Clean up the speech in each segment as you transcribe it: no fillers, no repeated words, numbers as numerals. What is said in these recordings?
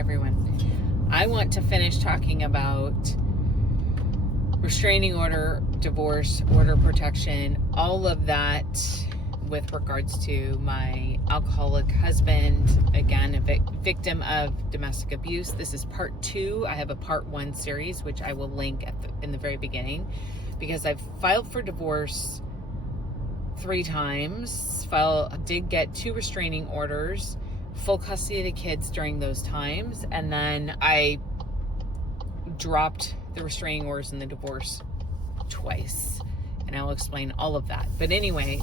everyone. I want to finish talking about restraining order, divorce, order protection, all of that with regards to my alcoholic husband, again, a victim of domestic abuse. This is part 2. I have a part 1 series, which I will link in the very beginning, because I've filed for divorce 3 times. Did get 2 restraining orders, full custody of the kids during those times, and then I dropped the restraining orders and the divorce twice, and I'll explain all of that. But anyway,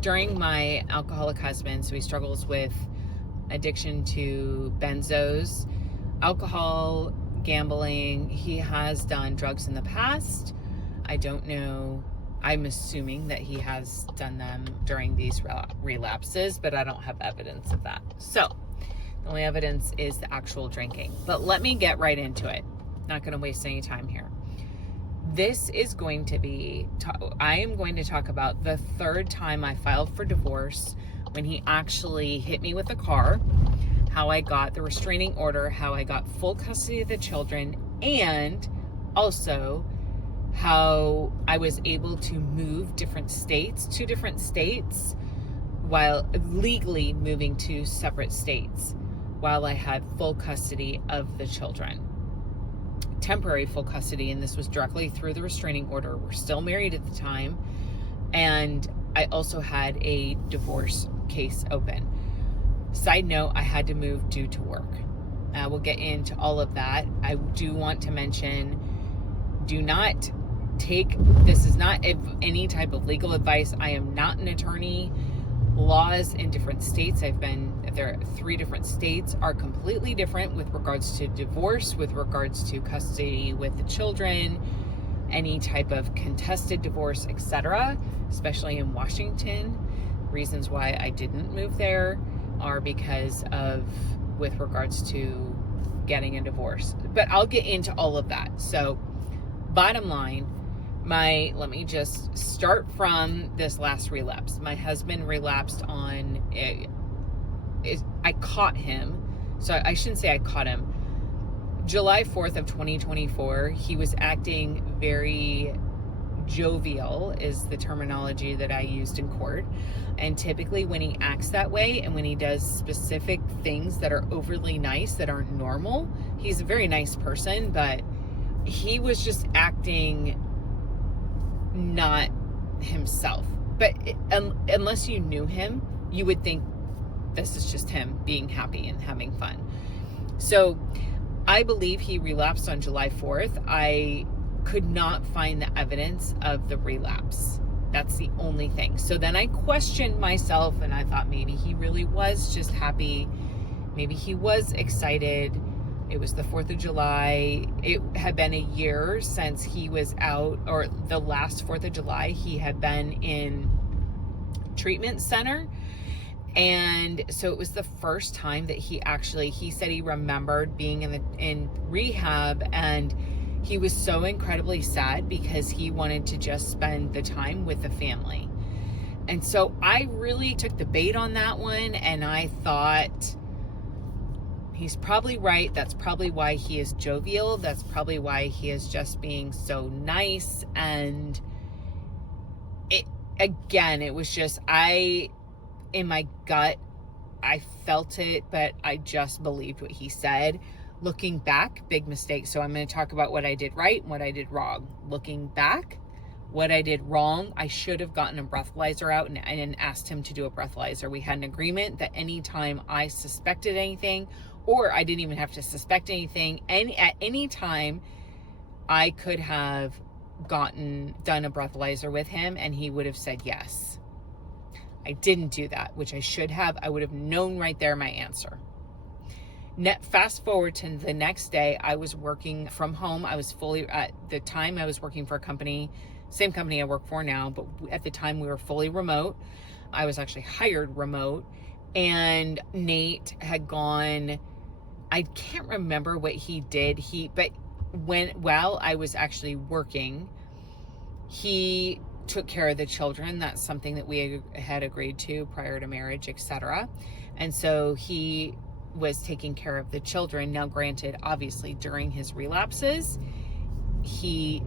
during my alcoholic husband, so he struggles with addiction to benzos, alcohol, gambling. He has done drugs in the past. I don't know. I'm assuming that he has done them during these relapses, but I don't have evidence of that. So the only evidence is the actual drinking. But let me get right into it. Not going to waste any time here. This is going to be, I am going to talk about the 3rd time I filed for divorce, when he actually hit me with a car, how I got the restraining order, how I got full custody of the children, and also how I was able to move to different states, while legally moving to separate states, while I had full custody of the children. Temporary full custody, and this was directly through the restraining order. We're still married at the time, and I also had a divorce case open. Side note, I had to move due to work. We'll get into all of that. I do want to mention, this is not any type of legal advice. I am not an attorney. Laws in different states, there are 3 different states, are completely different with regards to divorce, with regards to custody with the children, any type of contested divorce, etc., especially in Washington. Reasons why I didn't move there are because of, with regards to getting a divorce. But I'll get into all of that. So bottom line, let me just start from this last relapse. My husband relapsed I caught him. So I shouldn't say I caught him. July 4th of 2024, he was acting very jovial, is the terminology that I used in court. And typically when he acts that way, and when he does specific things that are overly nice, that aren't normal, he's a very nice person, but he was just acting not himself. But unless you knew him, you would think this is just him being happy and having fun. So I believe he relapsed on July 4th. I could not find the evidence of the relapse. That's the only thing. So then I questioned myself, and I thought maybe he really was just happy. Maybe he was excited. It was the 4th of July. It had been a year since he was out, or the last 4th of July, he had been in treatment center. And so it was the first time that he said he remembered being in rehab, and he was so incredibly sad because he wanted to just spend the time with the family. And so I really took the bait on that one, and I thought, he's probably right. That's probably why he is jovial. That's probably why he is just being so nice. And it was just, in my gut, I felt it, but I just believed what he said. Looking back, big mistake. So I'm going to talk about what I did right and what I did wrong. Looking back, what I did wrong, I should have gotten a breathalyzer out and asked him to do a breathalyzer. We had an agreement that anytime I suspected anything, or I didn't even have to suspect anything, at any time I could have done a breathalyzer with him, and he would have said yes. I didn't do that, which I should have. I would have known right there my answer. Fast forward to the next day, I was working from home. At the time I was working for a company, same company I work for now, but at the time we were fully remote. I was actually hired remote, and Nate had gone, I can't remember what he did. But while I was actually working, he took care of the children. That's something that we had agreed to prior to marriage, etc. And so he was taking care of the children. Now, granted, obviously during his relapses, he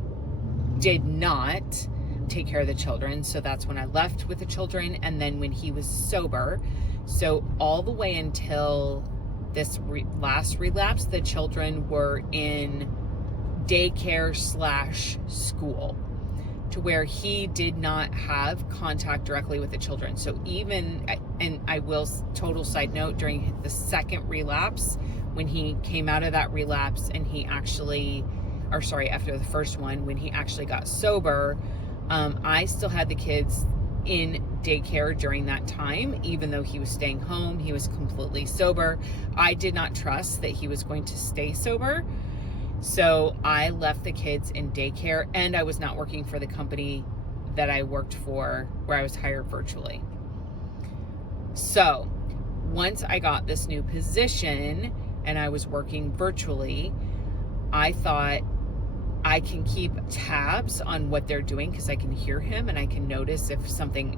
did not take care of the children. So that's when I left with the children. And then when he was sober, so all the way until this last relapse, the children were in daycare / school, to where he did not have contact directly with the children. So even, and I will, total side note, during the second relapse, when he came out of that relapse and he actually, or sorry, after the first one, when he actually got sober, I still had the kids in daycare during that time. Even though he was staying home, he was completely sober. I did not trust that he was going to stay sober. So I left the kids in daycare, and I was not working for the company that I worked for, where I was hired virtually. So once I got this new position and I was working virtually, I thought I can keep tabs on what they're doing because I can hear him and I can notice if something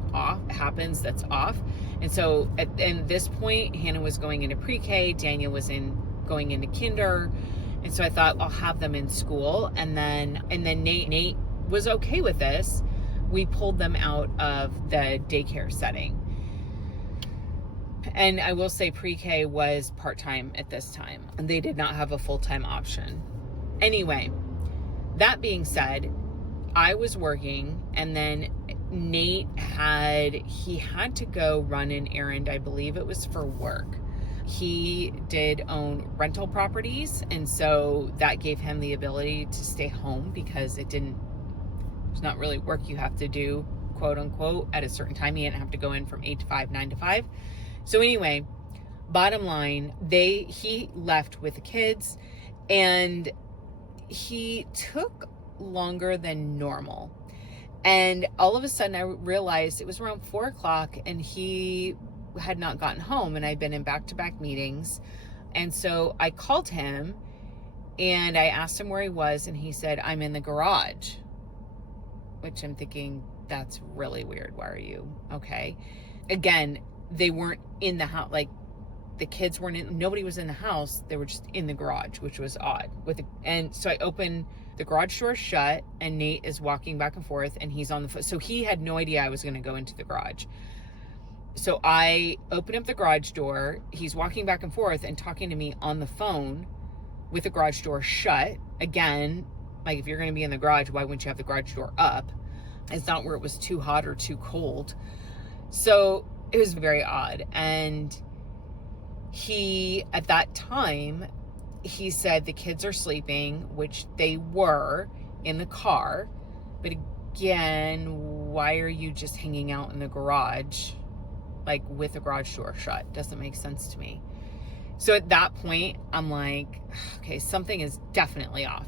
happens that's off. And so at this point, Hannah was going into pre-K, Daniel was going into kinder. And so I thought I'll have them in school. And then Nate was okay with this. We pulled them out of the daycare setting. And I will say pre-K was part-time at this time. And they did not have a full-time option. Anyway, that being said, I was working, and then Nate had to go run an errand. I believe it was for work. He did own rental properties, and so that gave him the ability to stay home because it's not really work you have to do, quote unquote, at a certain time. He didn't have to go in from 8 to 5, 9 to 5. So anyway, bottom line, he left with the kids, and he took longer than normal. And all of a sudden I realized it was around 4 o'clock and he had not gotten home, and I'd been in back-to-back meetings. And so I called him and I asked him where he was, and he said, I'm in the garage, which I'm thinking, that's really weird. Why are you? Okay. Again, they weren't in the house. Like, the kids weren't in, nobody was in the house. They were just in the garage, which was odd. And so I opened the garage door shut, and Nate is walking back and forth, and he's on the phone. So he had no idea I was going to go into the garage. So I open up the garage door. He's walking back and forth and talking to me on the phone with the garage door shut. Again, like, if you're going to be in the garage, why wouldn't you have the garage door up? It's not where it was too hot or too cold. So it was very odd. And he, at that time, he said the kids are sleeping, which they were, in the car. But again, why are you just hanging out in the garage, like, with the garage door shut? Doesn't make sense to me. So at that point, I'm like, okay, something is definitely off.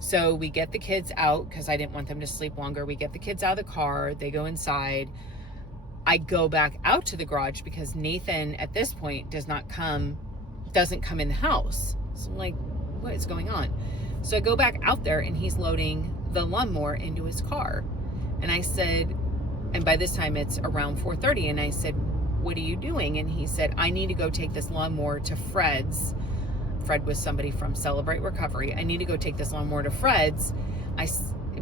So we get the kids out because I didn't want them to sleep longer. We get the kids out of the car. They go inside. I go back out to the garage because Nathan at this point doesn't come in the house. So I'm like, what is going on? So I go back out there, and he's loading the lawnmower into his car. And I said, and by this time it's around 4:30, and I said, what are you doing? And he said, I need to go take this lawnmower to Fred's. Fred was somebody from Celebrate Recovery. I need to go take this lawnmower to Fred's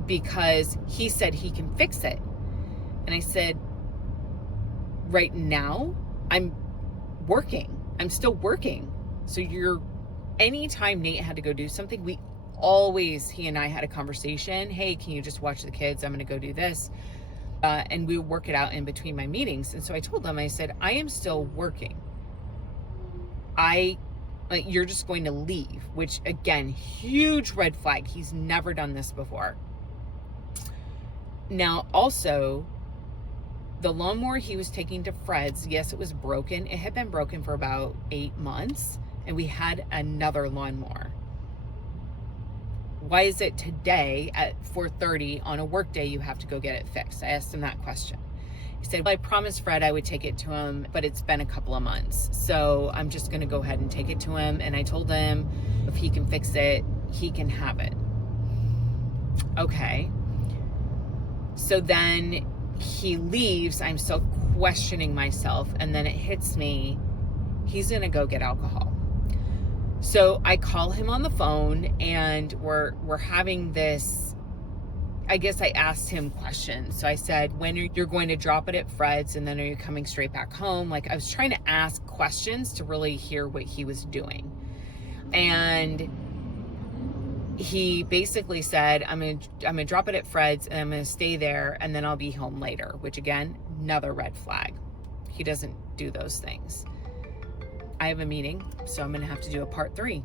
because he said he can fix it. And I said, right now I'm working. I'm still working. So anytime Nate had to go do something, he and I had a conversation. Hey, can you just watch the kids? I'm going to go do this. And we would work it out in between my meetings. And so I told him, I said, I am still working. You're just going to leave, which, again, huge red flag. He's never done this before. Now, also, the lawnmower he was taking to Fred's, yes, it was broken. It had been broken for about 8 months, and we had another lawnmower. Why is it today at 4:30 on a work day you have to go get it fixed? I asked him that question. He said, well, I promised Fred I would take it to him, but it's been a couple of months. So I'm just going to go ahead and take it to him. And I told him if he can fix it, he can have it. Okay. So then he leaves. I'm still questioning myself. And then it hits me. He's going to go get alcohol. So I call him on the phone, and we're having this, I guess I asked him questions. So I said, when you're going to drop it at Fred's, and then are you coming straight back home? Like, I was trying to ask questions to really hear what he was doing. And he basically said, I'm gonna drop it at Fred's, and I'm gonna stay there, and then I'll be home later, which again, another red flag. He doesn't do those things. I have a meeting, so I'm gonna have to do a part 3.